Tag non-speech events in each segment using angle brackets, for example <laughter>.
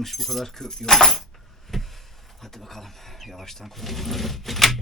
Dağılmış bu kadar yolda. Hadi bakalım yavaştan koyalım.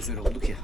Güzel oldu ki.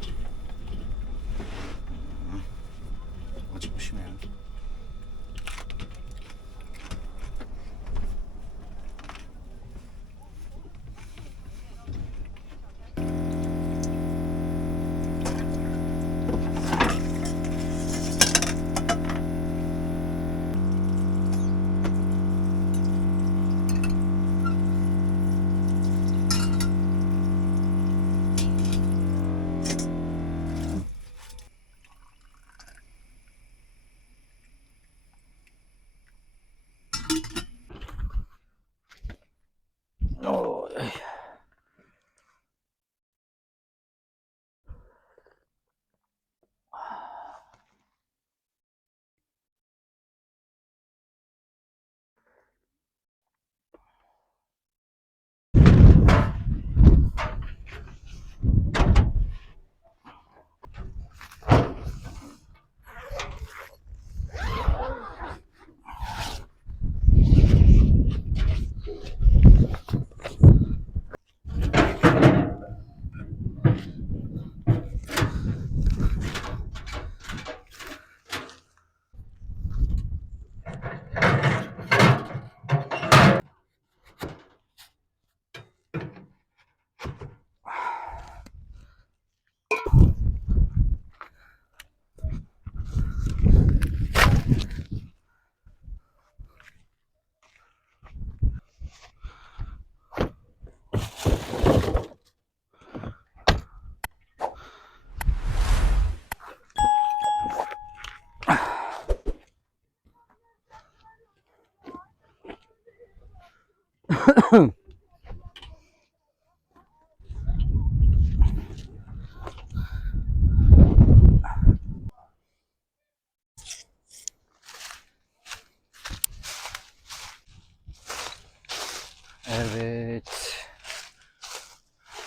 Evet.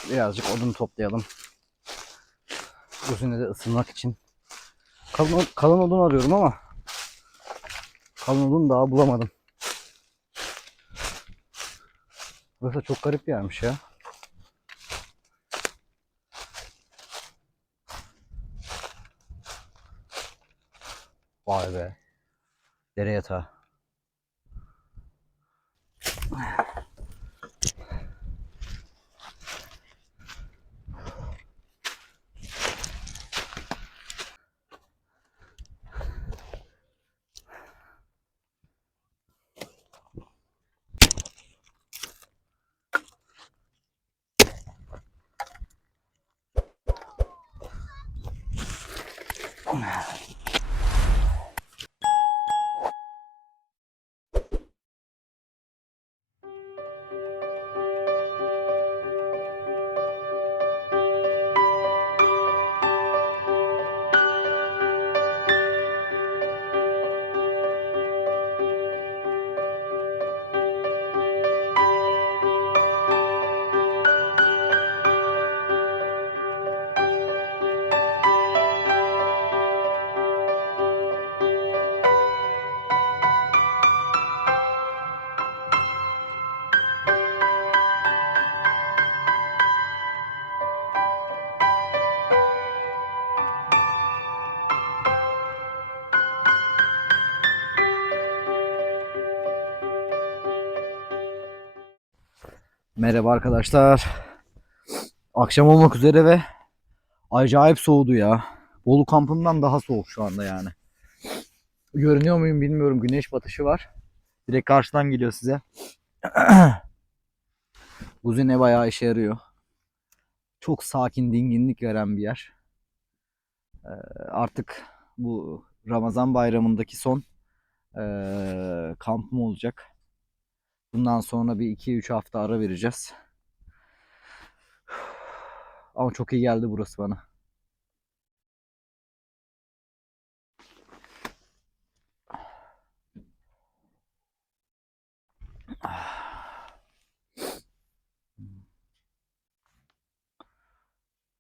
Birazcık odun toplayalım. Uzun de ısınmak için. Kalın, kalın odun arıyorum ama kalın odun daha bulamadım. Burası çok garip bir yermiş ya. Vay be. Dere yatağı. long Merhaba arkadaşlar. Akşam olmak üzere ve acayip soğudu ya. Bolu kampından daha soğuk şu anda yani. Görünüyor muyum bilmiyorum. Güneş batışı var. Direkt karşıdan geliyor size. <clears throat> Kuzine bayağı işe yarıyor. Çok sakin, dinginlik veren bir yer. Ee, artık bu Ramazan bayramındaki son ee, kampım olacak. Bundan sonra bir 2-3 hafta ara vereceğiz. Ama çok iyi geldi burası bana.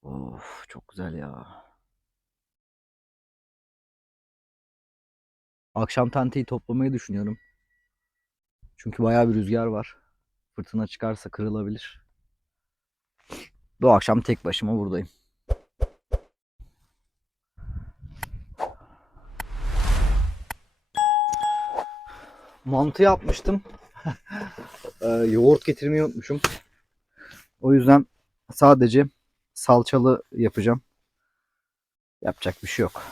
Of çok güzel ya. Akşam tenteyi toplamayı düşünüyorum. Çünkü bayağı bir rüzgar var. Fırtına çıkarsa kırılabilir. Bu akşam tek başıma buradayım. Mantı yapmıştım. <laughs> Ee, yoğurt getirmeyi unutmuşum. O yüzden sadece salçalı yapacağım. Yapacak bir şey yok.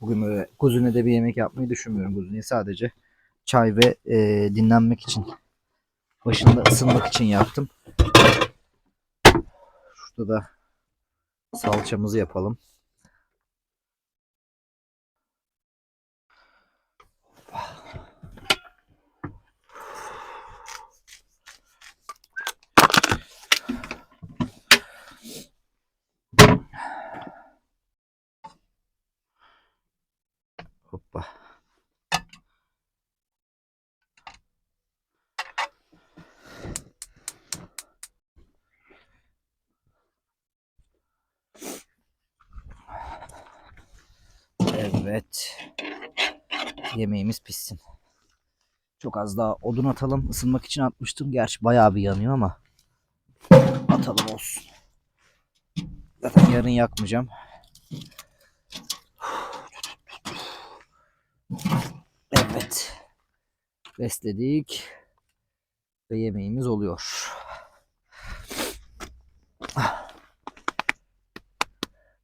Bugün böyle kuzine bir yemek yapmayı düşünmüyorum. Kuzineyi sadece çay ve e, dinlenmek için başında ısınmak için yaptım. Şurada da salçamızı yapalım. Hoppa. Evet. Yemeğimiz pişsin. Çok az daha odun atalım. Isınmak için atmıştım. Gerçi bayağı bir yanıyor ama atalım olsun. Zaten yarın yakmayacağım. Evet. Besledik. Ve yemeğimiz oluyor.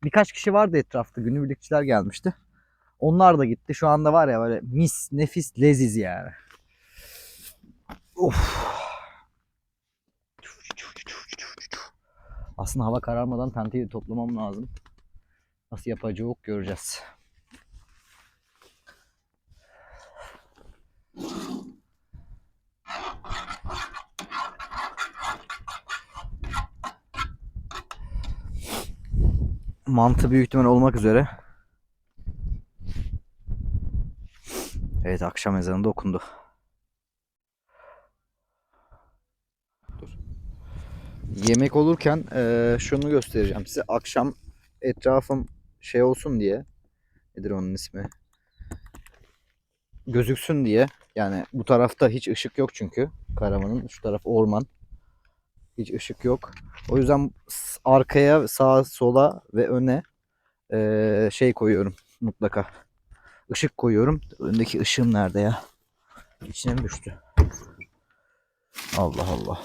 Birkaç kişi vardı etrafta. Günübirlikçiler gelmişti. Onlar da gitti. Şu anda var ya böyle mis, nefis, leziz yani. Of. Aslında hava kararmadan tenteyi toplamam lazım. Nasıl yapacağız göreceğiz. Mantı büyük ihtimal olmak üzere. Evet akşam ezanı da okundu. Yemek olurken eee, şunu göstereceğim size. Akşam etrafım şey olsun diye. Nedir onun ismi? Gözüksün diye. Yani bu tarafta hiç ışık yok çünkü. Karavanın şu taraf orman. Hiç ışık yok. O yüzden arkaya, sağa, sola ve öne eee, şey koyuyorum mutlaka. Işık koyuyorum. Öndeki ışığım nerede ya? İçine mi düştü? Allah Allah.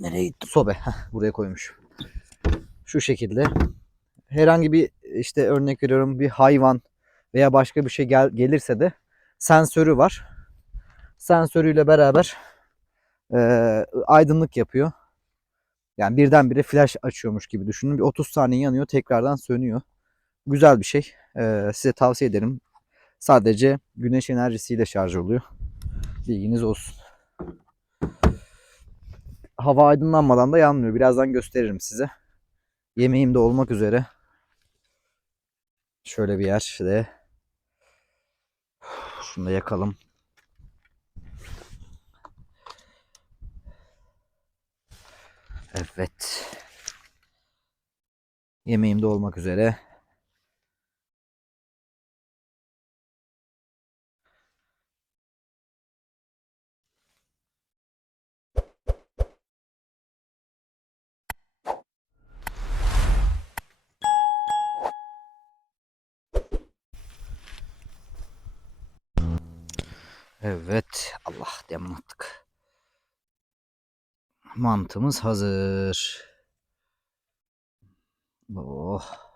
Nereye gitti? Sobe. Heh, buraya koymuş. Şu şekilde. Herhangi bir işte örnek veriyorum bir hayvan veya başka bir şey gel- gelirse de sensörü var. Sensörüyle beraber eee, aydınlık yapıyor. Yani birdenbire flash açıyormuş gibi düşünün. Bir 30 saniye yanıyor tekrardan sönüyor. Güzel bir şey. Eee, size tavsiye ederim. Sadece güneş enerjisiyle şarj oluyor. Bilginiz olsun. Hava aydınlanmadan da yanmıyor. Birazdan gösteririm size. Yemeğim de olmak üzere. Şöyle bir yerde. Şunu da yakalım. Evet. Yemeğim de olmak üzere. Evet. Allah demlattık. Mantımız hazır. Oh.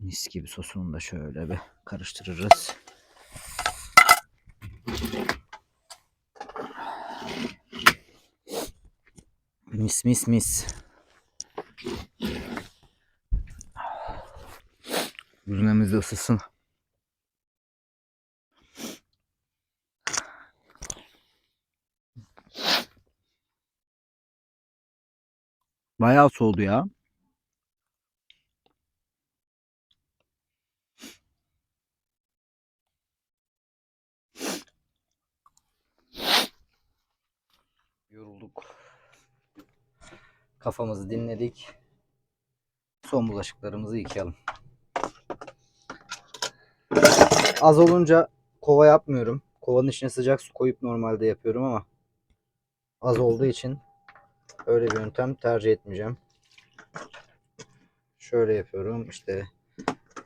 Mis gibi sosunu da şöyle bir karıştırırız. Mis mis mis. Yüzmemiz ısısın. Bayağı soğudu ya. Yorulduk. Kafamızı dinledik. Son bulaşıklarımızı yıkayalım. Az olunca kova yapmıyorum. Kovanın içine sıcak su koyup normalde yapıyorum ama az olduğu için öyle bir yöntem tercih etmeyeceğim. Şöyle yapıyorum. İşte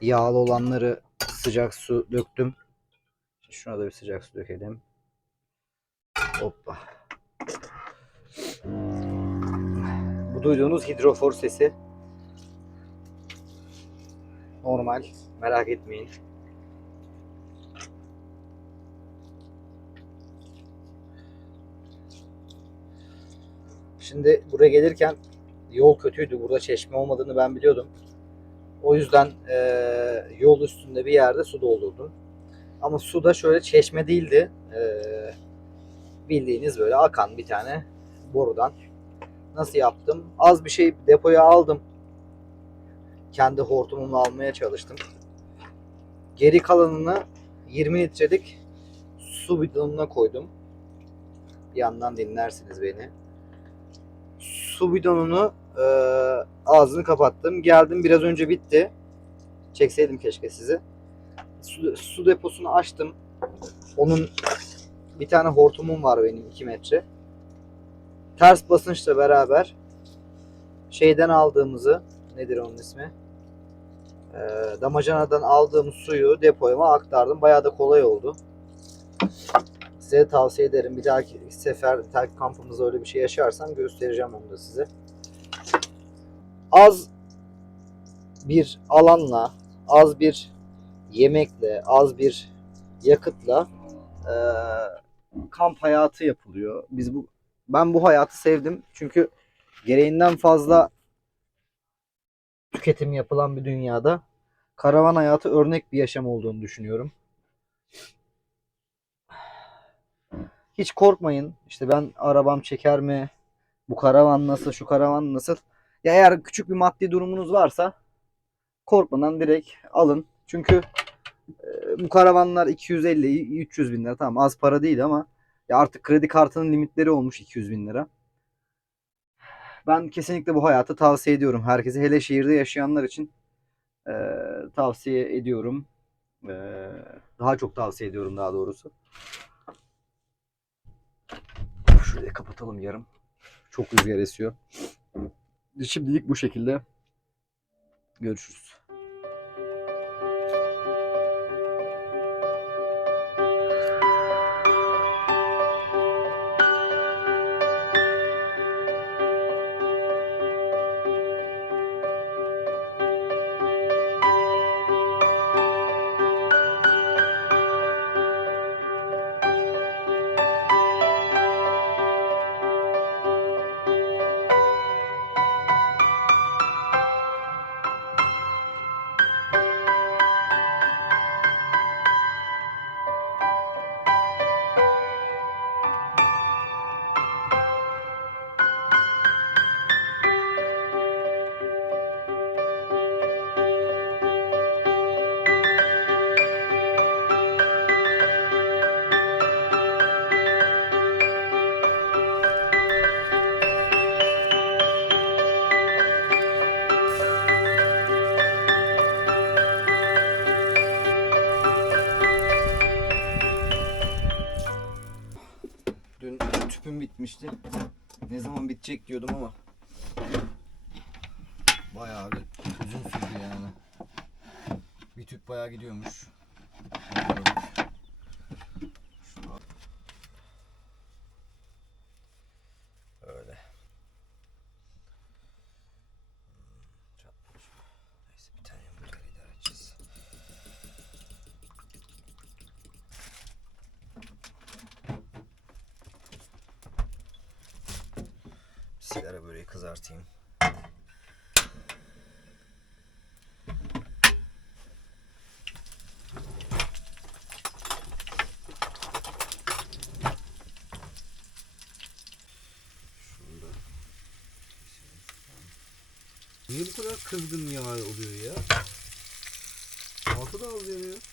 yağlı olanları sıcak su döktüm. Şuna da bir sıcak su dökelim. Hoppa. Bu duyduğunuz hidrofor sesi. Normal. Merak etmeyin. Şimdi buraya gelirken yol kötüydü. Burada çeşme olmadığını ben biliyordum. O yüzden eee, yol üstünde bir yerde su doldurdum. Ama su da şöyle çeşme değildi. Eee, bildiğiniz böyle akan bir tane borudan. Nasıl yaptım? Az bir şey depoya aldım. Kendi hortumumla almaya çalıştım. Geri kalanını 20 litrelik su bidonuna koydum. Bir yandan dinlersiniz beni. Su bidonunu e, ağzını kapattım. Geldim biraz önce bitti. Çekseydim keşke sizi. Su, su deposunu açtım. Onun bir tane hortumum var benim 2 metre. Ters basınçla beraber şeyden aldığımızı nedir onun ismi? Ee, damacanadan aldığım suyu depoyuma aktardım. Bayağı da kolay oldu. Size tavsiye ederim. Bir dahaki sefer terk kampımızda öyle bir şey yaşarsam göstereceğim onu da size. Az bir alanla, az bir yemekle, az bir yakıtla eee, kamp hayatı yapılıyor. Biz bu ben bu hayatı sevdim. Çünkü gereğinden fazla tüketim yapılan bir dünyada karavan hayatı örnek bir yaşam olduğunu düşünüyorum. Hiç korkmayın. İşte ben arabam çeker mi? Bu karavan nasıl? Şu karavan nasıl? Ya eğer küçük bir maddi durumunuz varsa korkmadan direkt alın. Çünkü e, bu karavanlar 250-300 bin lira. Tamam az para değil ama ya artık kredi kartının limitleri olmuş 200 bin lira. Ben kesinlikle bu hayatı tavsiye ediyorum herkese. Hele şehirde yaşayanlar için e, tavsiye ediyorum. E, daha çok tavsiye ediyorum daha doğrusu. Şurayı kapatalım yarım. Çok rüzgar esiyor. Şimdilik bu şekilde. Görüşürüz. Bitmişti. Ne zaman bitecek diyordum ama bayağı bir uzun sürdü yani. Bir tüp bayağı gidiyormuş. Kızartayım. Niye bu kadar kızgın yağ oluyor ya? Altı da az yanıyor.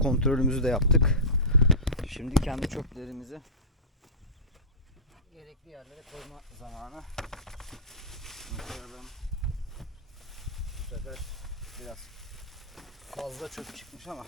Kontrolümüzü de yaptık. Şimdi kendi çöplerimizi gerekli yerlere koyma zamanı. Koyalım. Bu sefer biraz fazla çöp çıkmış ama.